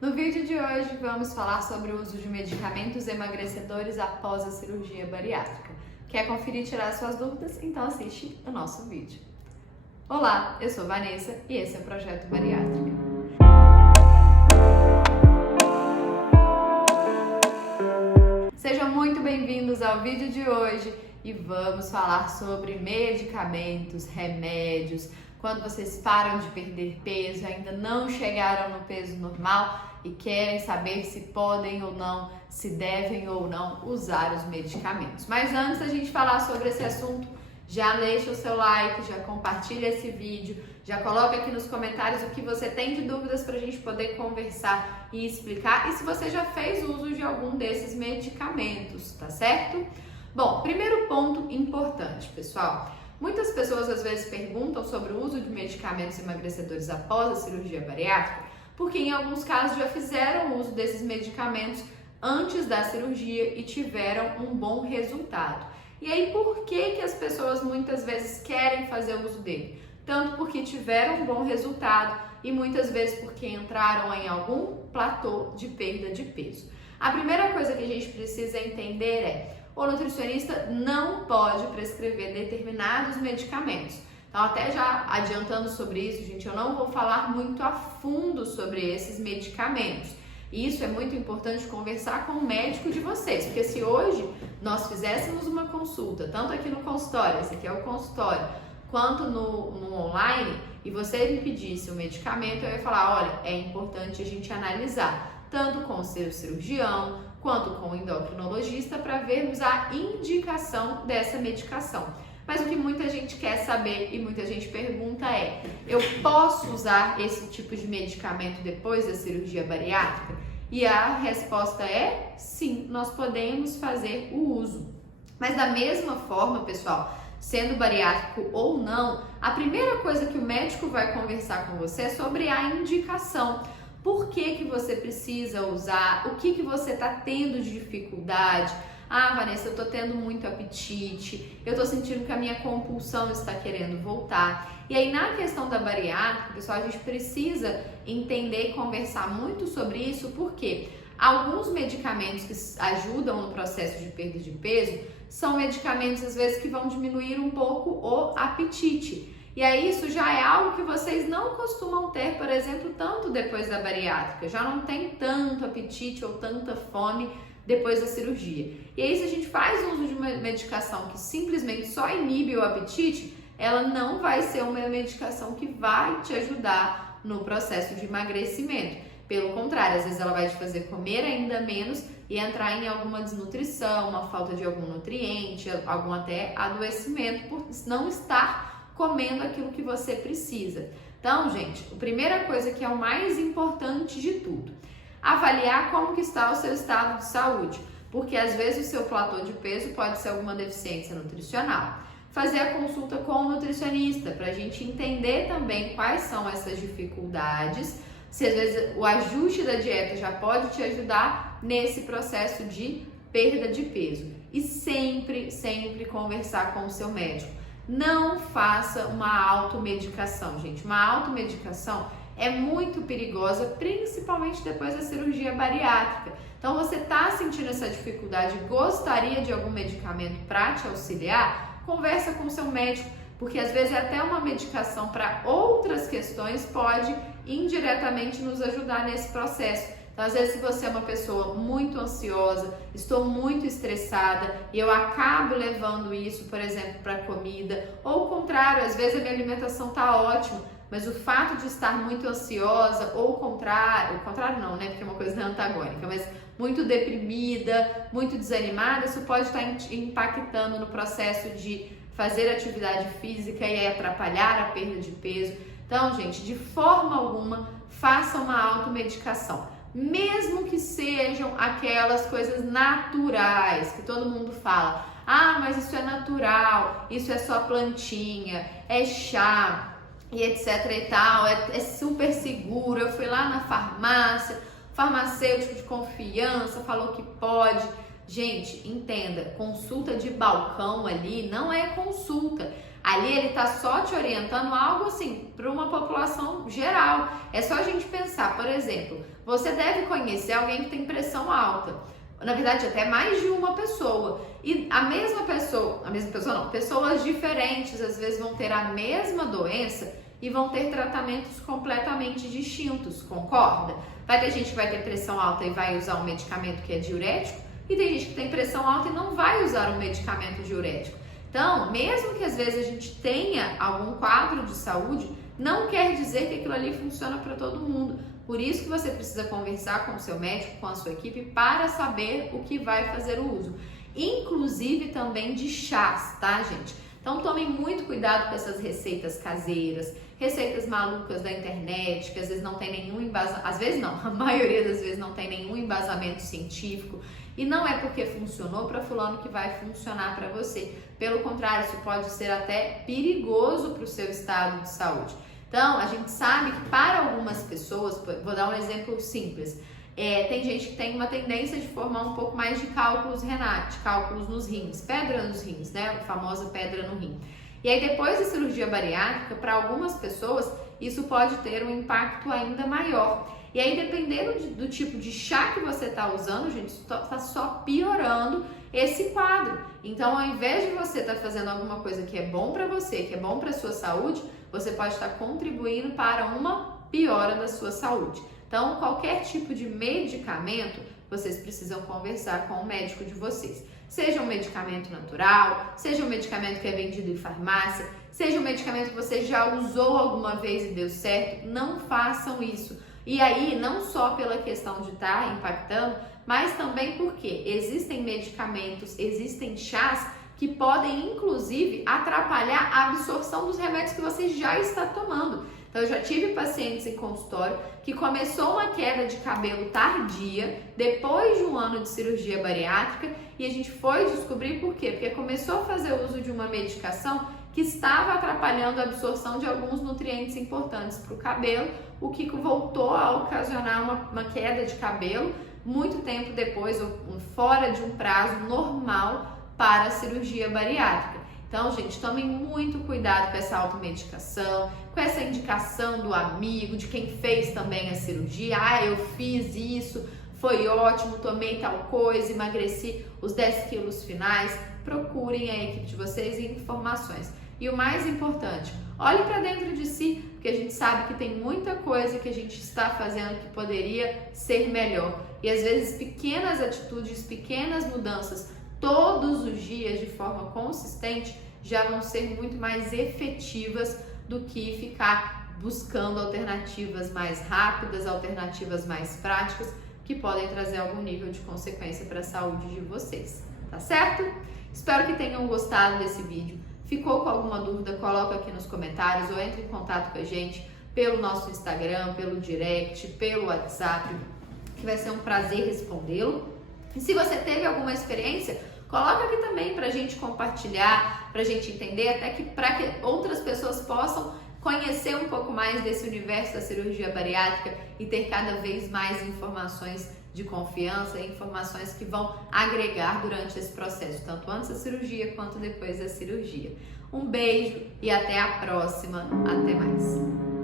No vídeo de hoje vamos falar sobre o uso de medicamentos emagrecedores após a cirurgia bariátrica. Quer conferir e tirar suas dúvidas? Então assiste o nosso vídeo. Olá, eu sou Vanessa e esse é o Projeto Bariátrica. Sejam muito bem-vindos ao vídeo de hoje e vamos falar sobre medicamentos, remédios. Quando vocês param de perder peso, ainda não chegaram no peso normal e querem saber se podem ou não, se devem ou não usar os medicamentos. Mas antes da gente falar sobre esse assunto, já deixa o seu like, já compartilha esse vídeo, já coloca aqui nos comentários o que você tem de dúvidas para a gente poder conversar e explicar, e se você já fez uso de algum desses medicamentos, tá certo? Bom, primeiro ponto importante, pessoal. Muitas pessoas às vezes perguntam sobre o uso de medicamentos emagrecedores após a cirurgia bariátrica, porque em alguns casos já fizeram uso desses medicamentos antes da cirurgia e tiveram um bom resultado. E aí, por que as pessoas muitas vezes querem fazer uso dele? Tanto porque tiveram um bom resultado e muitas vezes porque entraram em algum platô de perda de peso. A primeira coisa que a gente precisa entender é: o nutricionista não pode prescrever determinados medicamentos. Então, até já adiantando sobre isso, gente, eu não vou falar muito a fundo sobre esses medicamentos. E isso é muito importante conversar com o médico de vocês, porque se hoje nós fizéssemos uma consulta, tanto aqui no consultório, esse aqui é o consultório, quanto no online, e você me pedisse o medicamento, eu ia falar: olha, é importante a gente analisar, tanto com o seu cirurgião, quanto com o endocrinologista, para vermos a indicação dessa medicação. Mas o que muita gente quer saber e muita gente pergunta é: eu posso usar esse tipo de medicamento depois da cirurgia bariátrica? E a resposta é sim, nós podemos fazer o uso. Mas da mesma forma, pessoal, sendo bariátrico ou não, a primeira coisa que o médico vai conversar com você é sobre a indicação. Por que você precisa usar? O que você está tendo de dificuldade? Ah, Vanessa, eu tô tendo muito apetite, eu tô sentindo que a minha compulsão está querendo voltar. E aí, na questão da bariátrica, pessoal, a gente precisa entender e conversar muito sobre isso, porque alguns medicamentos que ajudam no processo de perda de peso são medicamentos, às vezes, que vão diminuir um pouco o apetite. E aí, isso já é algo que vocês não costumam ter, por exemplo, tanto depois da bariátrica. Já não tem tanto apetite ou tanta fome depois da cirurgia. E aí, se a gente faz uso de uma medicação que simplesmente só inibe o apetite, ela não vai ser uma medicação que vai te ajudar no processo de emagrecimento. Pelo contrário, às vezes ela vai te fazer comer ainda menos e entrar em alguma desnutrição, uma falta de algum nutriente, algum até adoecimento por não estar comendo aquilo que você precisa. Então, gente, a primeira coisa que é o mais importante de tudo: avaliar como que está o seu estado de saúde, porque às vezes o seu platô de peso pode ser alguma deficiência nutricional. Fazer a consulta com o nutricionista para a gente entender também quais são essas dificuldades, se às vezes o ajuste da dieta já pode te ajudar nesse processo de perda de peso. E sempre conversar com o seu médico. Não faça uma automedicação, gente. Uma automedicação é muito perigosa, principalmente depois da cirurgia bariátrica. Então, você está sentindo essa dificuldade, gostaria de algum medicamento para te auxiliar? Conversa com o seu médico, porque às vezes até uma medicação para outras questões pode indiretamente nos ajudar nesse processo. Então, às vezes, se você é uma pessoa muito ansiosa, estou muito estressada e eu acabo levando isso, por exemplo, para a comida, ou o contrário, às vezes a minha alimentação está ótima, mas o fato de estar muito ansiosa, ou o contrário não, né, porque é uma coisa antagônica, mas muito deprimida, muito desanimada, isso pode estar impactando no processo de fazer atividade física e aí atrapalhar a perda de peso. Então, gente, de forma alguma, faça uma automedicação. Mesmo que sejam aquelas coisas naturais, que todo mundo fala: ah, mas isso é natural, isso é só plantinha, é chá e etc e tal, é super seguro, eu fui lá na farmácia, farmacêutico de confiança falou que pode. Gente, entenda, consulta de balcão ali não é consulta. Ali ele está só te orientando algo assim para uma população geral. É só a gente pensar, por exemplo, você deve conhecer alguém que tem pressão alta. Na verdade, até mais de uma pessoa. E a mesma pessoa não, pessoas diferentes às vezes vão ter a mesma doença e vão ter tratamentos completamente distintos, concorda? Vai ter gente que vai ter pressão alta e vai usar um medicamento que é diurético, e tem gente que tem pressão alta e não vai usar um medicamento diurético. Então, mesmo que às vezes a gente tenha algum quadro de saúde, não quer dizer que aquilo ali funciona para todo mundo. Por isso que você precisa conversar com o seu médico, com a sua equipe, para saber o que vai fazer o uso. Inclusive também de chás, tá, gente? Então tomem muito cuidado com essas receitas caseiras, receitas malucas da internet, que às vezes não tem nenhum embasamento, às vezes não, a maioria das vezes não tem nenhum embasamento científico, e não é porque funcionou para fulano que vai funcionar para você. Pelo contrário, isso pode ser até perigoso para o seu estado de saúde. Então, a gente sabe que para algumas pessoas, vou dar um exemplo simples, tem gente que tem uma tendência de formar um pouco mais de cálculos renais, cálculos nos rins, pedra nos rins, né? A famosa pedra no rim. E aí, depois da cirurgia bariátrica, para algumas pessoas, isso pode ter um impacto ainda maior. E aí, dependendo do tipo de chá que você está usando, gente, está só piorando esse quadro. Então, ao invés de você estar fazendo alguma coisa que é bom para você, que é bom para a sua saúde, você pode estar contribuindo para uma piora da sua saúde. Então, qualquer tipo de medicamento, vocês precisam conversar com o médico de vocês. Seja um medicamento natural, seja um medicamento que é vendido em farmácia, seja um medicamento que você já usou alguma vez e deu certo, não façam isso. E aí, não só pela questão de estar impactando, mas também porque existem medicamentos, existem chás que podem, inclusive, atrapalhar a absorção dos remédios que você já está tomando. Então, eu já tive pacientes em consultório que começou uma queda de cabelo tardia, depois de um ano de cirurgia bariátrica, e a gente foi descobrir por quê? Porque começou a fazer uso de uma medicação que estava atrapalhando a absorção de alguns nutrientes importantes para o cabelo, o que voltou a ocasionar uma queda de cabelo muito tempo depois, ou fora de um prazo normal para a cirurgia bariátrica. Então, gente, tomem muito cuidado com essa automedicação, com essa indicação do amigo, de quem fez também a cirurgia. Ah, eu fiz isso, foi ótimo, tomei tal coisa, emagreci os 10 quilos finais. Procurem a equipe de vocês e informações. E o mais importante, olhe para dentro de si, porque a gente sabe que tem muita coisa que a gente está fazendo que poderia ser melhor. E às vezes pequenas atitudes, pequenas mudanças, todos os dias de forma consistente, já vão ser muito mais efetivas do que ficar buscando alternativas mais rápidas, alternativas mais práticas, que podem trazer algum nível de consequência para a saúde de vocês, tá certo? Espero que tenham gostado desse vídeo. Ficou com alguma dúvida? Coloca aqui nos comentários ou entre em contato com a gente pelo nosso Instagram, pelo direct, pelo WhatsApp, que vai ser um prazer respondê-lo. E se você teve alguma experiência, coloca aqui também para a gente compartilhar, para a gente entender, até que para que outras pessoas possam conhecer um pouco mais desse universo da cirurgia bariátrica e ter cada vez mais informações de confiança e informações que vão agregar durante esse processo, tanto antes da cirurgia quanto depois da cirurgia. Um beijo e até a próxima. Até mais.